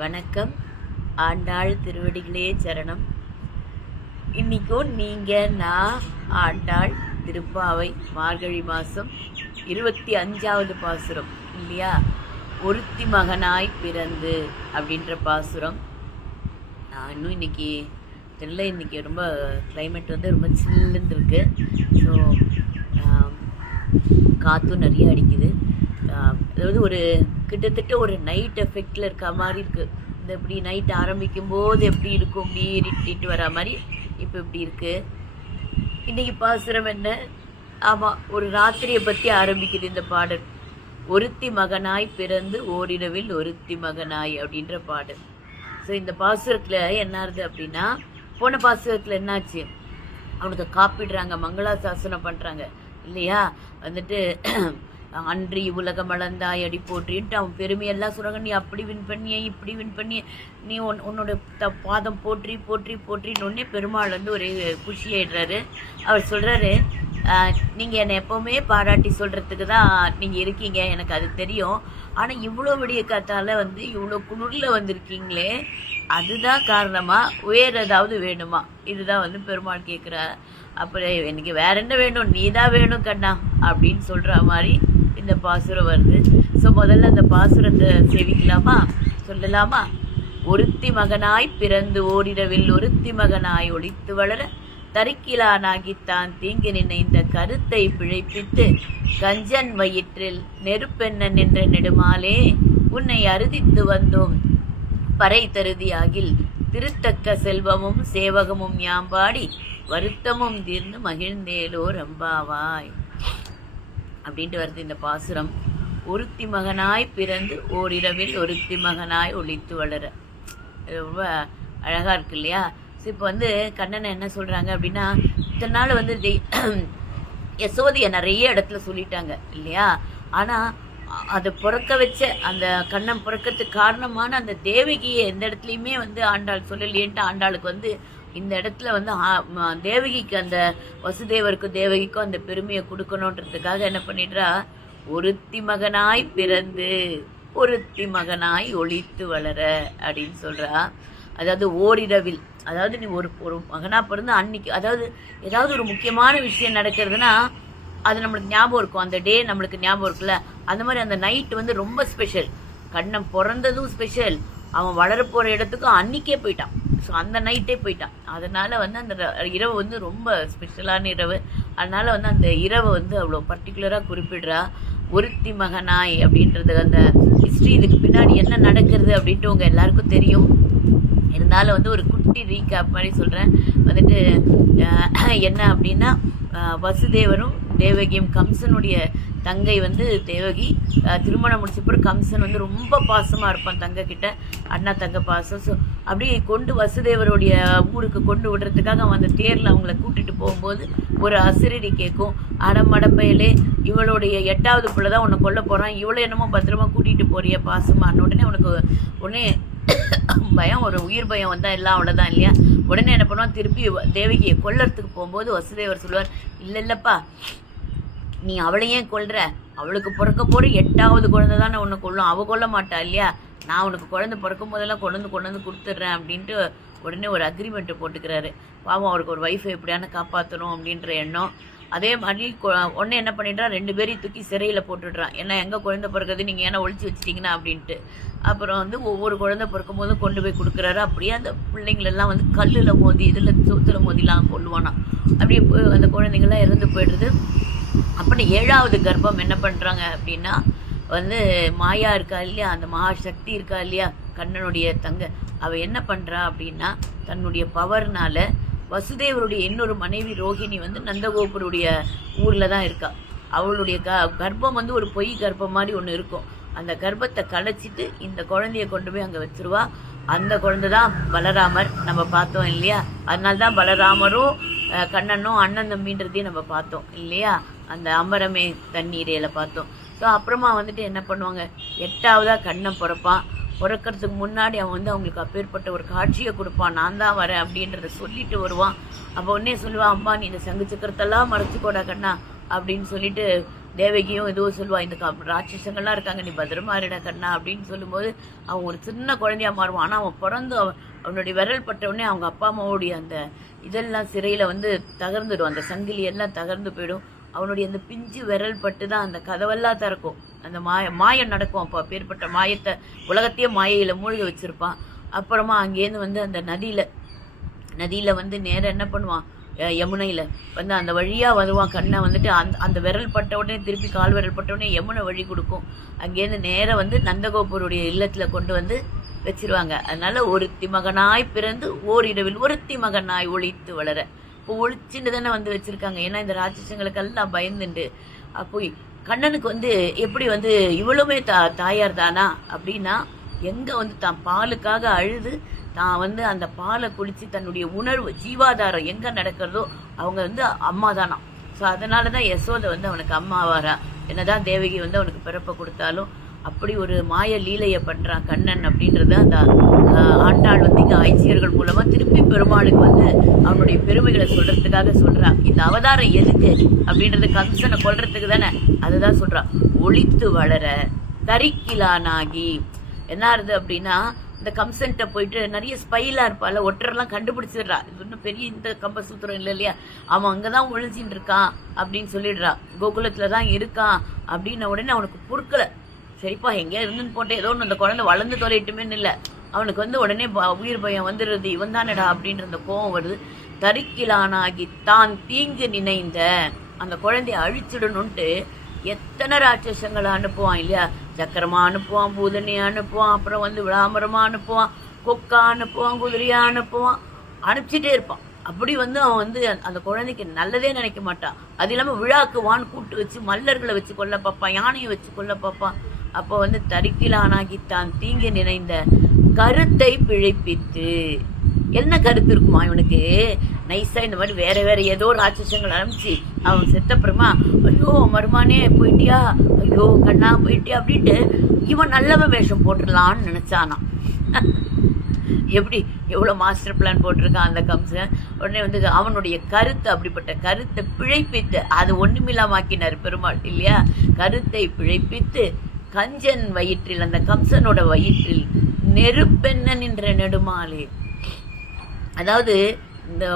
வணக்கம். ஆண்டாள் திருவடிகளே சரணம். இன்றைக்கும் நீங்கள் நான் ஆண்டாள் திருப்பாவை மார்கழி மாதம் இருபத்தி அஞ்சாவது பாசுரம் இல்லையா? ஒருத்தி மகனாய் பிறந்து அப்படின்ற பாசுரம். நான் இன்னும் இன்னைக்கு தெரியல இன்னைக்கு ரொம்ப கிளைமேட் வந்து ரொம்ப சில்லுன்னு இருக்கு. ஸோ காற்றும் நிறைய அடிக்குது. அதாவது ஒரு கிட்டத்தட்ட ஒரு நைட் எஃபெக்டில் இருக்க மாதிரி இருக்குது இந்த இப்படி நைட் ஆரம்பிக்கும் போது எப்படி இருக்கும் இப்படி இருட்டிட்டு வர மாதிரி இப்போ இப்படி இருக்குது இன்னைக்கு பாசுரம் என்ன? ஆமாம் ஒரு ராத்திரியை பற்றி ஆரம்பிக்குது இந்த பாடல். ஒருத்தி மகனாய் பிறந்து ஓரிரவில் ஒருத்தி மகனாய் அப்படின்ற பாடல். ஸோ இந்த பாசுரத்தில் என்ன ஆகுது அப்படின்னா போன பாசுரத்தில் என்னாச்சு? அவனுக்கு காப்பிடுறாங்க மங்களா சாசனம் பண்ணுறாங்க இல்லையா? வந்துட்டு அன்றி உலகம் அளந்தாய் அடி போற்றின்ட்டு அவன் பெருமையெல்லாம் சொல்கிறாங்க நீ அப்படி வின் பண்ணியே இப்படி வின் பண்ணிய. நீ உன் உன்னோட த பாதம் போற்றி போற்றி போற்றின்னு பெருமாள் வந்து ஒரு குஷியாயிடுறாரு. அவர் சொல்கிறாரு நீங்கள் என்னை எப்போவுமே பாராட்டி சொல்கிறதுக்கு தான் நீங்கள் இருக்கீங்க எனக்கு அது தெரியும். ஆனால் இவ்வளோ விடிய காத்தால வந்து இவ்வளோ குளிரில் வந்திருக்கீங்களே அதுதான் காரணமாக வேறு ஏதாவது வேணுமா? இதுதான் வந்து பெருமாள் கேட்குறாரு அப்புறம் எனக்கு வேற என்ன வேணும்? நீ தான் வேணும் கண்ணா அப்படின்னு சொல்கிற மாதிரி அந்த பாசுரம் வருது. ஸோ முதல்ல அந்த பாசுரத்தை சேவிக்கலாமா? சொல்லலாமா? ஒருத்தி மகனாய் பிறந்து ஓடிடவில் ஒருத்தி மகனாய் ஒழித்து வளர தரிக்கிலானாகித்தான் தீங்கு நினைந்த கருத்தை பிழைப்பித்து கஞ்சன் வயிற்றில் நெருப்பெண்ண நின்ற நெடுமாலே உன்னை அறுதித்து வந்தோம். பறை தருதியாகில் திருத்தக்க செல்வமும் சேவகமும் யாம்பாடி வருத்தமும் தீர்ந்து மகிழ்ந்தேலோ ரம்பாவாய். அப்படின்ட்டு வருது இந்த பாசுரம். ஒருத்தி மகனாய் பிறந்து ஓரிரவில் ஒருத்தி மகனாய் ஒழித்து வளர. ரொம்ப அழகா இருக்கு இல்லையா? ஸோ இப்போ வந்து கண்ணனை என்ன சொல்றாங்க அப்படின்னா இத்தனை நாள் வந்து தெய்- நிறைய இடத்துல சொல்லிட்டாங்க இல்லையா? ஆனா அதை பிறக்க வச்ச அந்த கண்ணன் பிறக்கிறதுக்கு காரணமான அந்த தேவகியை எந்த இடத்துலையுமே வந்து ஆண்டாள் சொல்லலையேன்ட்டு ஆண்டாளுக்கு வந்து இந்த இடத்துல வந்து தேவகிக்கு அந்த வசுதேவருக்கும் தேவகிக்கும் அந்த பெருமையை கொடுக்கணுன்றதுக்காக என்ன பண்ணிடுறா? ஒருத்தி மகனாய் பிறந்து ஒருத்தி மகனாய் ஒழித்து வளர அப்படின்னு சொல்கிறா அதாவது ஓரிரவில் அதாவது நீ ஒரு ஒரு மகனாக பிறந்து அன்னைக்கு அதாவது ஏதாவது ஒரு முக்கியமான விஷயம் நடக்கிறதுனா அது நம்மளுக்கு ஞாபகம் இருக்கும். அந்த டே நம்மளுக்கு ஞாபகம் இருக்குல்ல? அந்த மாதிரி அந்த நைட் வந்து ரொம்ப ஸ்பெஷல். கண்ணன் பிறந்ததும் ஸ்பெஷல். அவன் வளரப்போகிற போகிற இடத்துக்கும் அன்னைக்கே போயிட்டான். ஸோ அந்த நைட்டே போயிட்டான். அதனால வந்து அந்த இரவு வந்து ரொம்ப ஸ்பெஷலான இரவு. அதனால வந்து அந்த இரவை வந்து அவ்வளோ பர்டிகுலராக குறிப்பிடுறா. ஒருத்தி மகனாய் அப்படின்றது அந்த ஹிஸ்ட்ரி இதுக்கு பின்னாடி என்ன நடக்கிறது அப்படின்ட்டு உங்கள் எல்லாருக்கும் தெரியும். இருந்தாலும் வந்து ஒரு குட்டி ரீகேப் மாதிரி சொல்கிறேன் வந்துட்டு என்ன அப்படின்னா வசுதேவரும் தேவகியும் கம்சனுடைய தங்கை வந்து தேவகி. திருமணம் முடிச்சப்பறம் கம்சன் வந்து ரொம்ப பாசமாக இருப்பான் தங்க கிட்ட அண்ணா தங்க பாசம். ஸோ அப்படியே கொண்டு வசுதேவருடைய ஊருக்கு கொண்டு விடுறதுக்காக அவன் அந்த தேரில் அவங்கள கூட்டிகிட்டு போகும்போது ஒரு அசிரடி கேட்கும். அடமடப்பையிலே இவளுடைய எட்டாவது பிள்ளை தான் உன்னை கொல்ல போகிறான் இவளை என்னமோ பத்திரமா கூட்டிகிட்டு போறிய பாசமான உடனே உனக்கு உடனே பயம் ஒரு உயிர் பயம் வந்தால் எல்லாம் அவ்வளோதான் இல்லையா? உடனே என்ன பண்ணுவான்? திருப்பி தேவகியை கொல்லறதுக்கு போகும்போது வசுதேவர் சொல்லுவார் இல்லை இல்லைப்பா நீ அவளையே கொல்ற? அவளுக்கு பிறக்க போற எட்டாவது குழந்தை தானே உன்னை கொல்லும். அவ கொல்ல மாட்டா இல்லையா? நான் உனக்கு குழந்தை பிறக்கும் போதெல்லாம் கொண்டு வந்து கொண்டு வந்து கொடுத்துட்றேன் அப்படின்ட்டு உடனே ஒரு அக்ரிமெண்ட்டு போட்டுக்கிறாரு. பாவம் அவருக்கு ஒரு ஒய்ஃபை எப்படியான காப்பாற்றணும் அப்படின்ற எண்ணம். அதே மாதிரி கொ- உடனே என்ன பண்ணிடுறா? ரெண்டு பேரையும் தூக்கி சிறையில் போட்டுடுறான். ஏன்னா எங்கே குழந்தை பிறக்கிறது நீங்கள் ஏன்னா ஒழிச்சு வச்சிட்டிங்கன்னா அப்படின்ட்டு. அப்புறம் வந்து ஒவ்வொரு குழந்தை பிறக்கும் போதும் கொண்டு போய் கொடுக்குறாரு. அப்படியே அந்த பிள்ளைங்களெல்லாம் வந்து கல்லில் மோதி இதில் சோத்துல மோதிலாம் கொள்ளுவானா அப்படியே போய் அந்த குழந்தைங்கள்லாம் இறந்து போயிடுது. அப்படி ஏழாவது கர்ப்பம் என்ன பண்ணுறாங்க அப்படின்னா வந்து மாயா இருக்கா இல்லையா? அந்த மகாசக்தி இருக்கா இல்லையா? கண்ணனுடைய தங்க அவள் என்ன பண்ணுறா அப்படின்னா தன்னுடைய பவர்னால் வசுதேவருடைய இன்னொரு மனைவி ரோஹிணி வந்து நந்தகோபுருடைய ஊரில் தான் இருக்கா. அவளுடைய க கர்ப்பம் வந்து ஒரு பொய் கர்ப்பம் மாதிரி ஒன்று இருக்கும். அந்த கர்ப்பத்தை கலைச்சிட்டு இந்த குழந்தைய கொண்டு போய் அங்கே வச்சிருவா. அந்த குழந்தை தான் பலராமர் நம்ம பார்த்தோம் இல்லையா? அதனால தான் பலராமரும் கண்ணனும் அண்ணன் தம்பின்றதையும் நம்ம பார்த்தோம் இல்லையா? அந்த அமரமே தண்ணீரையில் பார்த்தோம். ஸோ அப்புறமா வந்துட்டு என்ன பண்ணுவாங்க? எட்டாவதாக கண்ணை பிறப்பான். பிறக்கறதுக்கு முன்னாடி அவன் வந்து அவங்களுக்கு அப்பேற்பட்ட ஒரு காட்சியை கொடுப்பான். நான் தான் வரேன் அப்படின்றத சொல்லிட்டு வருவான். அப்போ உடனே சொல்லுவான் அம்மா நீ இந்த சங்கு சக்கரத்தெல்லாம் மறைச்சிக்கோடா கண்ணா அப்படின்னு சொல்லிட்டு தேவகியும் எதுவும் சொல்லுவாள் இந்த கா- ராட்சசங்கள்லாம் இருக்காங்க நீ பத்திரமா இருடா கண்ணா அப்படின்னு சொல்லும்போது அவன் ஒரு சின்ன குழந்தையா மாறுவான். ஆனால் அவன் பிறந்து அவன் அவனுடைய விரல் பட்டவுடனே உடனே அவங்க அப்பா அம்மாவுடைய அந்த இதெல்லாம் சிறையில் வந்து தகர்ந்துடும். அந்த சங்கிலி எல்லாம் தகர்ந்து போயிடும். அவனுடைய அந்த பிஞ்சு விரல் பட்டு தான் அந்த கதவெல்லாம் திறக்கும். அந்த மாய மாயம் நடக்கும். அப்போ அப்பேற்பட்ட மாயத்தை உலகத்தையே மாயையில் மூழ்கி வச்சுருப்பான். அப்புறமா அங்கேருந்து வந்து அந்த நதியில் நதியில் வந்து நேராக என்ன பண்ணுவான்? யமுனையில். வந்து அந்த வழியாக வருவான். கண்ணை வந்துட்டு அந்த அந்த விரல் பட்ட உடனே திருப்பி கால் விரல் பட்ட உடனே யமுனை வழி கொடுக்கும். அங்கேருந்து நேராக வந்து நந்தகோபுருடைய இல்லத்தில் கொண்டு வந்து வச்சிருவாங்க. அதனால ஒருத்தி மகனாய் பிறந்து ஓரிரவில் ஒருத்தி மகனாய் ஒழித்து வளர. இப்போ ஒளிச்சுன்னு தானே வந்து வச்சுருக்காங்க. ஏன்னா இந்த ராட்சசங்களுக்கெல்லாம் பயந்துண்டு. அப்போ கண்ணனுக்கு வந்து எப்படி வந்து இவ்வளவுமே தா தாயார் தானா அப்படின்னா எங்கே வந்து தான் பாலுக்காக அழுது தான் வந்து அந்த பாலை குளித்து தன்னுடைய உணர்வு ஜீவாதாரம் எங்கே நடக்கிறதோ அவங்க வந்து அம்மா தானா. ஸோ அதனால தான் யசோதை வந்து அவனுக்கு அம்மாவாரா. என்னதான் தேவகி வந்து அவனுக்கு பிறப்பை கொடுத்தாலும் அப்படி ஒரு மாய லீலையை பண்ணுறான் கண்ணன் அப்படின்றத அந்த ஆண்டாள் வந்து இங்கே ஐசியர்கள் மூலமாக திருப்பி பெருமாளுக்கு வந்து அவனுடைய பெருமைகளை சொல்கிறதுக்காக சொல்கிறான் இந்த அவதாரம் எதுக்கு? அப்படின்றது கம்சனை கொல்றதுக்கு தானே. அதுதான் சொல்கிறான் ஒழித்து வளர தரிக்கிலானாகி. என்ன ஆகுது அப்படின்னா இந்த கம்சன்ட்ட போயிட்டு நிறைய ஸ்பைலாக இருப்பாள் ஒற்றரெல்லாம் கண்டுபிடிச்சிடுறா. இது ஒன்றும் பெரிய இந்த கம்ப சூத்திரம் இல்லை இல்லையா? அவன் அங்கே தான் ஒழிஞ்சின்னு இருக்கான் அப்படின்னு சொல்லிடுறான் கோகுலத்தில் தான் இருக்கான் அப்படின்ன உடனே அவனுக்கு பொறுக்கலை. சரிப்பா எங்கேயா இருந்துன்னு போட்டு ஏதோ ஒன்று அந்த குழந்தை வளர்ந்து தொலைட்டுமேன்னு இல்லை. அவனுக்கு வந்து உடனே உயிர் பயம் வந்துடுறது இவன் தானடா அப்படின்ற அந்த கோவம் வருது. தரிக்கிலானாகி தான் தீங்கு நினைந்த அந்த குழந்தைய அழிச்சிடணும்ட்டு எத்தனை ராட்சசங்களை அனுப்புவான் இல்லையா? சக்கரமா அனுப்புவான் பூதனையை அனுப்புவான் அப்புறம் வந்து விளாம்பரமா அனுப்புவான் கொக்கா அனுப்புவான் குதிரையா அனுப்புவான். அனுப்பிச்சிட்டே இருப்பான். அப்படி வந்து அவன் வந்து அந்த- குழந்தைக்கு நல்லதே நினைக்க மாட்டான். அது இல்லாமல் விழாக்குவான் கூட்டு வச்சு மல்லர்களை வச்சு கொல்ல பார்ப்பான் யானையை வச்சு கொல்ல பார்ப்பான் அப்போ வந்து தடுக்கிலானாகித்தான் தான் தீங்கு நினைந்த கருத்தை பிழைப்பித்து. என்ன கருத்து இருக்குமா இவனுக்கு? நைஸா இந்த மாதிரி வேற வேற ஏதோ ராட்சசங்கள் அனுப்பிச்சு அவன் செத்தப்புறமா ஐயோ மருமானே போயிட்டியா? ஐயோ கண்ணா போயிட்டியா? அப்படின்ட்டு இவன் நல்லவன் வேஷம் போட்டுடலான்னு நினச்சானா எப்படி எவ்வளோ மாஸ்டர் பிளான் போட்டிருக்கான் அந்த கம்சன்? உடனே வந்து அவனுடைய கருத்து அப்படிப்பட்ட கருத்தை பிழைப்பித்து அது ஒன்றுமில்லாமாக்கினார் பெருமாள் இல்லையா? கருத்தை பிழைப்பித்து கஞ்சன் வயிற்றில் அந்த கம்சனோட வயிற்றில் நெருப்பெண்ணன் நின்ற நெடுமாலே. அதாவது இந்த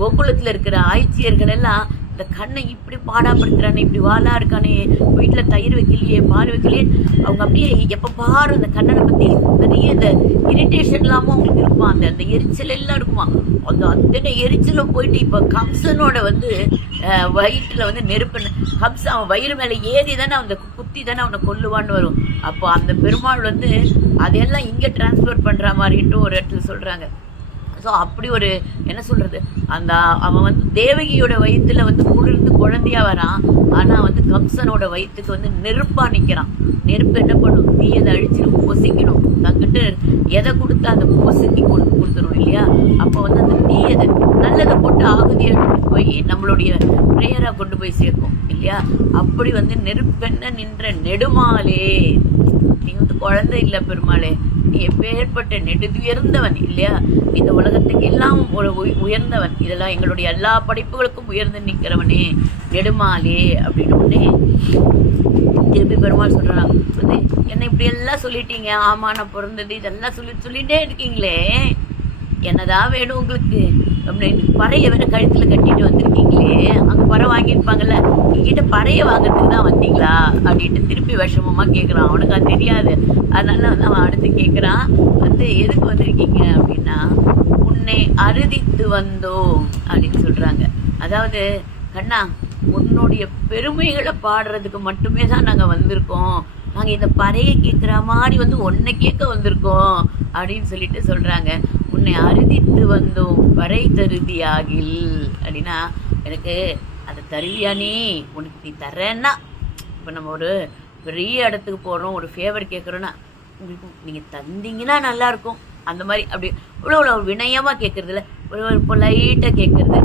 கோகுலத்தில் இருக்கிற ஆய்ச்சியர்கள் எல்லாம் இந்த கண்ணை இப்படி பாடாப்படுத்துறானே இப்படி வாலா இருக்கானே வீட்டில் தயிர் வைக்கலையே பால் வைக்கலையே. அவங்க அப்படியே எப்போ பாரு அந்த கண்ணனை பற்றி நிறைய இந்த இரிட்டேஷன் இல்லாமல் அவங்களுக்கு இருக்குமா? அந்த அந்த எரிச்சல் எல்லாம் இருக்குமா? அந்த அத்தனை எரிச்சலும் போயிட்டு இப்போ கம்சனோட வந்து வயிற்றில் வந்து நெருப்பு கம்சன் அவன் வயிறு மேலே ஏறி தானே அந்த குத்தி தானே அவனை கொல்லுவான்னு வரும். அப்போ அந்த பெருமாள் வந்து அதையெல்லாம் இங்கே டிரான்ஸ்ஃபர் பண்ணுற மாதிரின்ட்டு ஒரு இடத்துல சொல்கிறாங்க ஸோ அப்படி ஒரு என்ன சொல்கிறது அந்த அவன் வந்து தேவகியோட வயித்துல வந்து குளிர்ந்து குழந்தையா வரான். ஆனால் வந்து கம்சனோட வயிற்றுக்கு வந்து நெருப்பாக நிற்கிறான் நெருப்பு என்ன பண்ணும்? தீயதை அழிச்சிடும் பொசிக்கணும். தங்கிட்ட எதை கொடுத்தா அந்த பொசுக்கி கொடுத்து கொடுத்துரும் இல்லையா? அப்போ வந்து அந்த தீயதை நல்லதை போட்டு ஆகுதியை போய் நம்மளுடைய ப்ரேயராக கொண்டு போய் சேர்க்கும் இல்லையா? அப்படி வந்து நெருப்பெண்ண நின்ற நெடுமாலே. நீ வந்து குழந்தை இல்லை பெருமாளே. நீ எப்பேற்பட்ட நெடுதுயர்ந்தவன் இல்லையா? இந்த உலகத்துக்கு எல்லாம் ஒரு உயர்ந்தவன். இதெல்லாம் எங்களுடைய எல்லா படைப்புகளுக்கும் உயர்ந்து நிற்கிறவனே. நெடுமாலே அப்படின்னு உடனே திருப்பி பெருமாள் சொல்றான் என்ன இப்படி எல்லாம் சொல்லிட்டீங்க. ஆமா நான் பிறந்தது இதெல்லாம் சொல்லி சொல்லிட்டே இருக்கீங்களே. என்னதான் வேணும் உங்களுக்கு? அப்படின்னு பறைய வேற கழுத்தில் கட்டிட்டு வந்திருக்கீங்களே. அங்கே பறை வாங்கியிருப்பாங்கல்ல. என்கிட்ட பறைய வாங்குறதுக்கு தான் வந்தீங்களா? அப்படின்ட்டு திருப்பி விஷமமாக கேட்குறான் அவனுக்கு அது தெரியாது. அதனால வந்து அவன் அடுத்து கேட்குறான் வந்து எதுக்கு வந்திருக்கீங்க? அப்படின்னா உன்னை அறுதித்து வந்தோம் அப்படின்னு சொல்கிறாங்க அதாவது கண்ணா உன்னுடைய பெருமைகளை பாடுறதுக்கு மட்டுமே தான் நாங்கள் வந்திருக்கோம். நாங்கள் இந்த பறையை கேட்குற மாதிரி வந்து ஒன்றை கேட்க வந்திருக்கோம் அப்படின்னு சொல்லிட்டு சொல்கிறாங்க உன்னை அறுதித்து வந்தோம் வரை தருதியாகில். அப்படின்னா எனக்கு அதை தருவியா நீ? உனக்கு நீ தரேன்னா இப்போ நம்ம ஒரு பெரிய இடத்துக்கு போகிறோம் ஒரு ஃபேவர் கேட்குறோன்னா உங்களுக்கு நீங்கள் தந்தீங்கன்னா நல்லாயிருக்கும் அந்த மாதிரி அப்படி இவ்வளோ இவ்வளோ வினயமாக கேட்குறதுல ஒரு ஒரு பொலைட்டாக கேட்குறது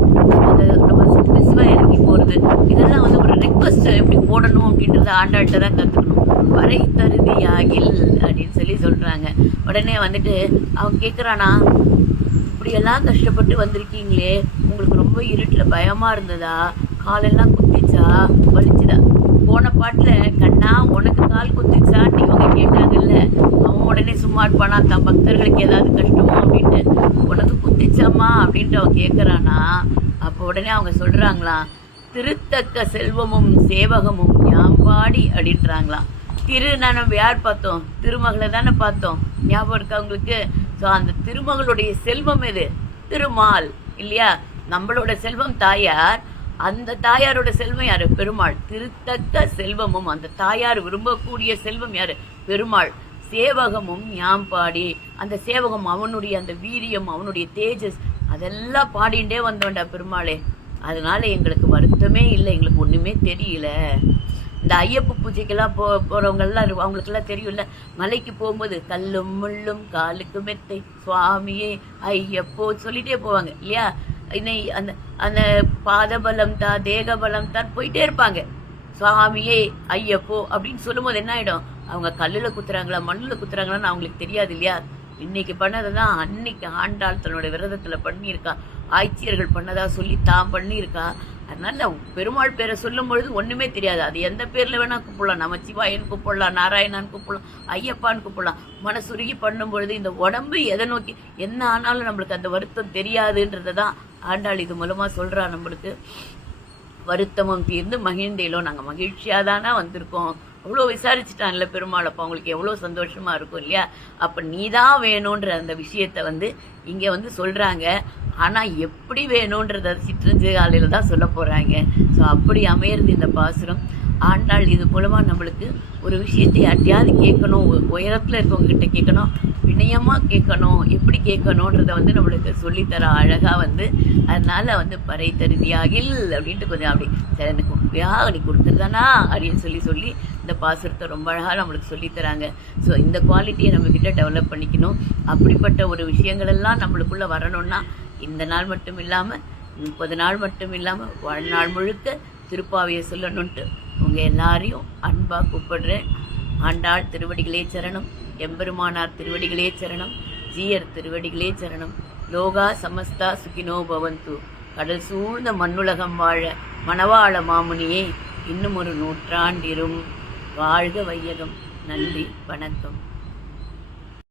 நம்ம சிம்பிள்ஸாக இறங்கி போகிறது இதெல்லாம் வந்து ஒரு ரெக்வஸ்ட் எப்படி போடணும் அப்படின்றத ஆண்டாட்ட தான் கற்றுக்கணும் வரை தருதியாகில் அப்படின்னு சொல்லி சொல்கிறாங்க உடனே வந்துட்டு அவன் கேட்குறானா இப்படியெல்லாம் கஷ்டப்பட்டு வந்திருக்கீங்களே. உங்களுக்கு ரொம்ப இருட்டில் பயமாக இருந்ததா? காலெல்லாம் குத்திச்சா? வலிச்சுதா? போன பாட்டில் கண்ணா உனக்கு கால் குத்துச்சான்னு இவங்க கேட்டாங்கல்ல. அவன் உடனே சும்மா இருப்பானா? தன் பக்தர்களுக்கு ஏதாவது கஷ்டமோ? அப்படின்ட்டு. உனக்கு குத்திச்சாமா? அப்படின்ட்டு அவன் கேட்குறானா அப்போ உடனே அவங்க சொல்கிறாங்களாம் திருத்தக்க செல்வமும் சேவகமும் யாம்பாடி அப்படின்றாங்களாம். திரு நம்ம யார் பார்த்தோம்? திருமகளை தானே பார்த்தோம். ஞாபகம் இருக்கா உங்களுக்கு? ஸோ அந்த திருமகளுடைய செல்வம் எது? திருமால் இல்லையா? நம்மளோட செல்வம் தாயார். அந்த தாயாரோட செல்வம் யாரு? பெருமாள். திருத்தக்க செல்வமும் அந்த தாயார் விரும்பக்கூடிய செல்வம் யாரு? பெருமாள். சேவகமும் ஞாம் பாடி அந்த சேவகம் அவனுடைய அந்த வீரியம் அவனுடைய தேஜஸ் அதெல்லாம் பாடிண்டே வந்தோண்டா பெருமாளே. அதனால எங்களுக்கு வருத்தமே இல்லை எங்களுக்கு ஒண்ணுமே தெரியல. இந்த ஐயப்ப பூஜைக்கெல்லாம் போ போகிறவங்கெல்லாம் அவங்களுக்கெல்லாம் தெரியும்ல. மலைக்கு போகும்போது கல்லும் முள்ளும் காலுக்கு மெத்தை. சுவாமியே ஐயப்போ சொல்லிட்டே போவாங்க இல்லையா? இன்னை அந்த அந்த பாதபலம் தான் தேகபலம் தான் போயிட்டே இருப்பாங்க. சுவாமியே ஐயப்போ அப்படின்னு சொல்லும்போது என்ன ஆயிடும்? அவங்க கல்லுல குத்துறாங்களா மண்ணுல குத்துறாங்களான்னு அவங்களுக்கு தெரியாது இல்லையா? இன்னைக்கு பண்ணதை தான் அன்னைக்கு ஆண்டாள் தன்னோட விரதத்துல பண்ணியிருக்கா. ஆய்ச்சியர்கள் பண்ணதா சொல்லி தான் பண்ணியிருக்கா. அதனால பெருமாள் பேரை சொல்லும் பொழுது ஒன்றுமே தெரியாது. அது எந்த பேரில் வேணால் கூப்பிடலாம். நமச்சிவாயன் கூப்பிடலாம் நாராயணன் கூப்பிடலாம் ஐயப்பான்னு கூப்பிடலாம். மனசுருகி பண்ணும் பொழுது இந்த உடம்பு எதை நோக்கி என்ன ஆனாலும் நம்மளுக்கு அந்த வருத்தம் தெரியாதுன்றதை தான் ஆண்டாள் இது மூலமாக சொல்கிறா நம்மளுக்கு. வருத்தமும் தீர்ந்து மகிழ்ந்தையிலும் நாங்கள் மகிழ்ச்சியாக தானே வந்திருக்கோம். அவ்வளோ விசாரிச்சுட்டான்ல பெருமாள். அப்போ அவங்களுக்கு எவ்வளோ சந்தோஷமா இருக்கும் இல்லையா? அப்போ நீ தான் வேணுன்ற அந்த விஷயத்தை வந்து இங்கே வந்து சொல்கிறாங்க ஆனால் எப்படி வேணுன்றத சிற்றஞ்சு காலையில் தான் சொல்ல போகிறாங்க ஸோ அப்படி அமையிறது இந்த பாசுரம். ஆண்டாள் இது மூலமாக நம்மளுக்கு ஒரு விஷயத்தை யார்ட்டையாவது கேட்கணும் உயரத்தில் இருக்கவங்கக்கிட்ட கேட்கணும் வினயமாக கேட்கணும் எப்படி கேட்கணுன்றத வந்து நம்மளுக்கு சொல்லித்தர அழகாக வந்து அதனால் வந்து பறை தருதியாகில் அப்படின்ட்டு கொஞ்சம் அப்படி சரி எனக்கு உண்மையாக நீ கொடுத்துருதானா அப்படின்னு சொல்லி சொல்லி இந்த பாசுரத்தை ரொம்ப அழகாக நம்மளுக்கு சொல்லித்தராங்க. ஸோ இந்த குவாலிட்டியை நம்மக்கிட்ட டெவலப் பண்ணிக்கணும். அப்படிப்பட்ட ஒரு விஷயங்களெல்லாம் நம்மளுக்குள்ளே வரணும்னா இந்த நாள் மட்டும் இல்லாமல் முப்பது நாள் மட்டும் இல்லாமல் வாழ்நாள் முழுக்க திருப்பாவையை சொல்லணுன்ட்டு உங்கள் எல்லாரையும் அன்பாக கூப்பிடுறேன். ஆண்டாள் திருவடிகளே சரணம் எம்பெருமானார் திருவடிகளே சரணம் ஜீயர் திருவடிகளே சரணம். லோகா சமஸ்தா சுகினோ பவந்து. கடல் சூழ்ந்த மண்ணுலகம் வாழ மணவாள மாமுனியே இன்னும் ஒரு நூற்றாண்டிரும் வாழ்க வையகம். நன்றி வணக்கம்.